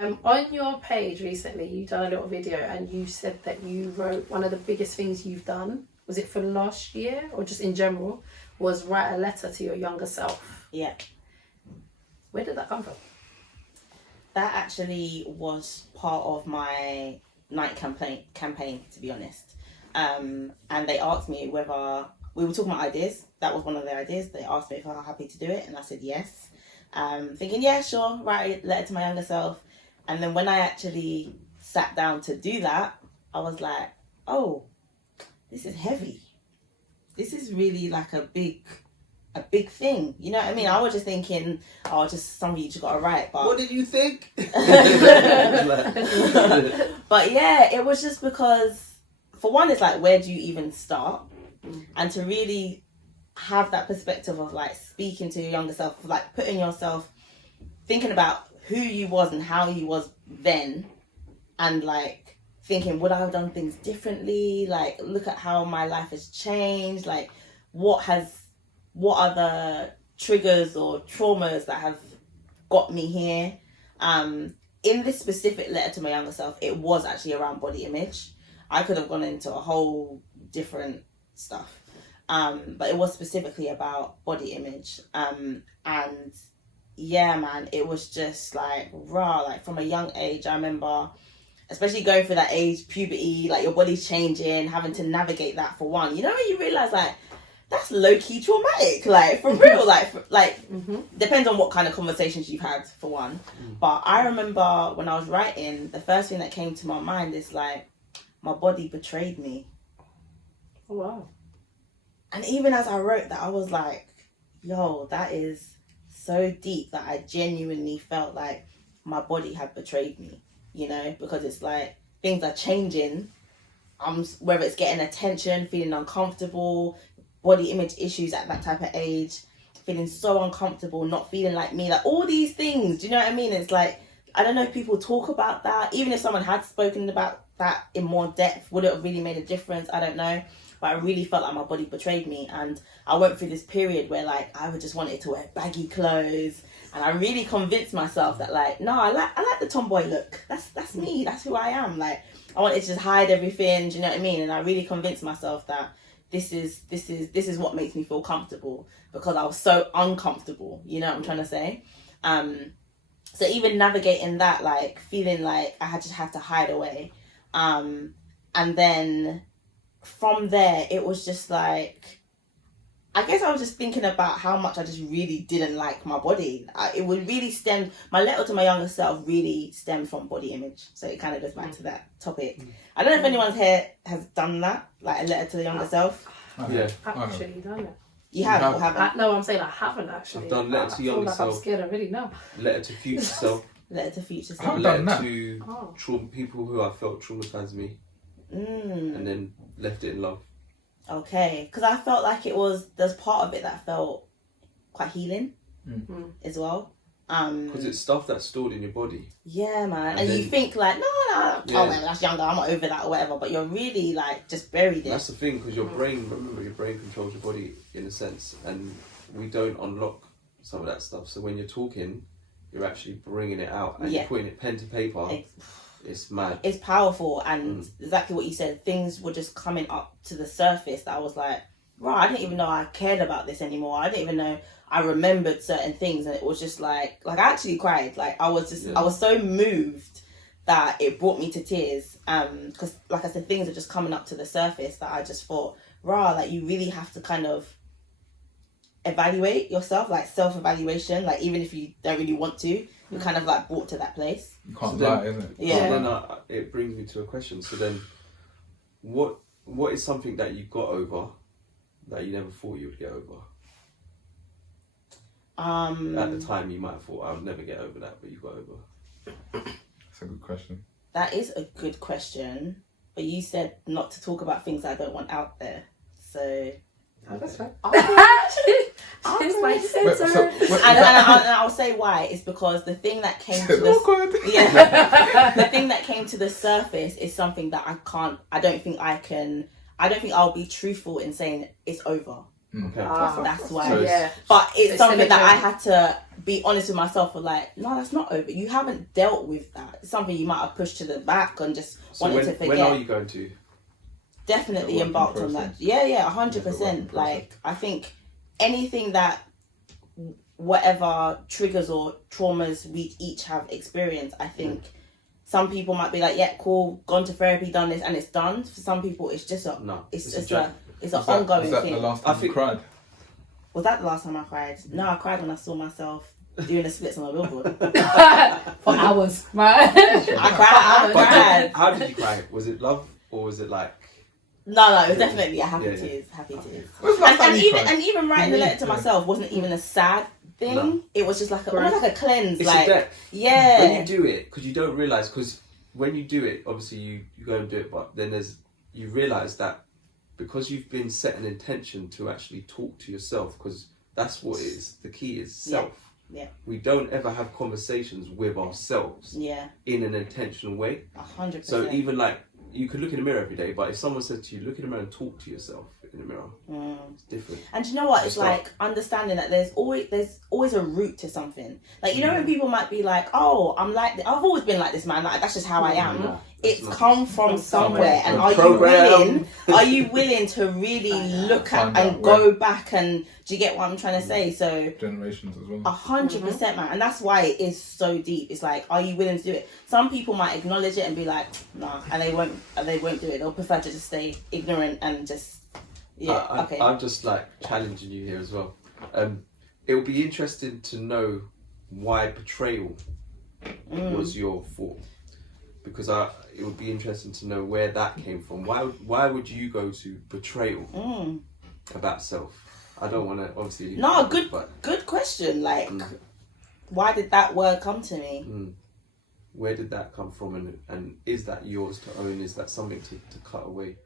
On your page recently, you done a little video and you said that you wrote one of the biggest things you've done, was it for last year or just in general, was write a letter to your younger self. Yeah. Where did that come from? That actually was part of my night campaign, to be honest. And they asked me whether, we were talking about ideas. That was one of the ideas. They asked me if I was happy to do it, and I said yes. Thinking, yeah, sure, write a letter to my younger self. And then when I actually sat down to do that, I was like, oh, this is heavy. This is really like a big thing. You know what I mean? I was just thinking, oh, just something you just got to write. But what did you think? But yeah, it was just because, for one, it's like, where do you even start? And to really have that perspective of like speaking to your younger self, like putting yourself, thinking about who you was and how you was then, and like thinking, would I have done things differently? Like, look at how my life has changed. Like, what are the triggers or traumas that have got me here? In this specific letter to my younger self, it was actually around body image. I could have gone into a whole different stuff. But it was specifically about body image. And yeah, man, it was just like raw. Like from a young age, I remember, especially going through that age, puberty, like your body's changing, having to navigate that for one. You know when you realise like, that's low-key traumatic, like for real, depends on what kind of conversations you've had for one. But I remember when I was writing, the first thing that came to my mind is like, my body betrayed me. Oh, wow. And even as I wrote that, I was like, yo, that is so deep that I genuinely felt like my body had betrayed me, you know, because it's like things are changing. Whether it's getting attention, feeling uncomfortable, body image issues at that type of age, feeling so uncomfortable, not feeling like me, like all these things, do you know what I mean? It's like, I don't know if people talk about that. Even if someone had spoken about that in more depth, would it have really made a difference? I don't know. But I really felt like my body betrayed me. And I went through this period where like I just wanted to wear baggy clothes. And I really convinced myself that like, no, I like the tomboy look. That's me. That's who I am. Like, I wanted to just hide everything. Do you know what I mean? And I really convinced myself that this is what makes me feel comfortable, because I was so uncomfortable. You know what I'm trying to say? So even navigating that, like feeling like I had to hide away. And then from there, it was just like, I guess I was just thinking about how much I just really didn't like my body. It would really stem, my letter to my younger self really stemmed from body image. So it kind of goes back to that topic. I don't know if anyone's here has done that, like a letter to the younger self. Yeah. I've actually done it. You have or haven't? No, I'm saying I haven't actually. I've done letter to younger like self. I'm scared already now. Letter to future self. Letter to future I self. haven't done that. Letter to people who I felt traumatized me. And then left it in love. Okay, because I felt like there's part of it that felt quite healing as well. Because it's stuff that's stored in your body. Yeah, man. And then, you think like, no, oh man, that's younger, I'm not over that or whatever. But you're really like just buried it. That's the thing, because your brain controls your body in a sense, and we don't unlock some of that stuff. So when you're talking, you're actually bringing it out and you're putting it pen to paper. It's mad. It's powerful, and exactly what you said. Things were just coming up to the surface that I was like, right, I didn't even know I cared about this anymore. I didn't even know I remembered certain things, and it was just like I actually cried. Like I was so moved that it brought me to tears. Because like I said, things are just coming up to the surface that I just thought, rah, like you really have to kind of evaluate yourself, like self-evaluation. Like even if you don't really want to, you're kind of like brought to that place. You can't lie, isn't it? Yeah. So then it brings me to a question. So then, what is something that you got over that you never thought you would get over? At the time, you might have thought, I would never get over that, but you got over. That's a good question. That is a good question, but you said not to talk about things I don't want out there. So that's right. And I'll say why. It's because the thing that came to the thing that came to the surface is something that I don't think I'll be truthful in saying it's over. Okay. That's why. So Yeah. But it's So something that I cemetery. had to be honest with myself for, like, no, that's not over. You haven't dealt with that. It's something you might have pushed to the back and just wanted to forget. When are you going to? Definitely The working embarked on that. process. Yeah, The working 100%. process. Like, I think anything that, whatever triggers or traumas we each have experienced, I think some people might be like, yeah, cool, gone to therapy, done this, and it's done. For some people, it's just an ongoing Was that thing. the last time you cried? Was that the last time I cried? No, I cried when I saw myself doing the splits on a billboard. For hours, right? I cried. How did you cry? Was it love or was it like? No, it was definitely a happy Yeah. tears. Happy tears. When's the last time you cried? And even writing the letter to myself wasn't even a sad thing. No. It was just like almost like a cleanse. It's like, a depth. yeah. When you do it, because you don't realise, because when you do it, obviously you go and do it, but then you realise that because you've been set an intention to actually talk to yourself, because that's what it is. The key is self. Yeah. We don't ever have conversations with ourselves in an intentional way. 100%. So even like, you could look in the mirror every day, but if someone said to you, look in the mirror and talk to yourself in the mirror, it's different. And you know what? It's like understanding that there's always a root to something. Like, you know, when people might be like, "Oh, I'm like this. I've always been like this, man. Like, that's just how I am." No, it's not. come from somewhere, and are you willing to really look at and go back and do you get what I'm trying to say? So Generations as well. 100%, man, and that's why it is so deep. It's like, are you willing to do it? Some people might acknowledge it and be like, nah, and they won't do it. They'll prefer to just stay ignorant and just I'm just like challenging you here as well. It will be interesting to know why betrayal was your fault, because it would be interesting to know where that came from. Why would you go to betrayal about self? I don't want to obviously. No, good question. Like, why did that word come to me? Where did that come from, and is that yours to own? Is that something to cut away?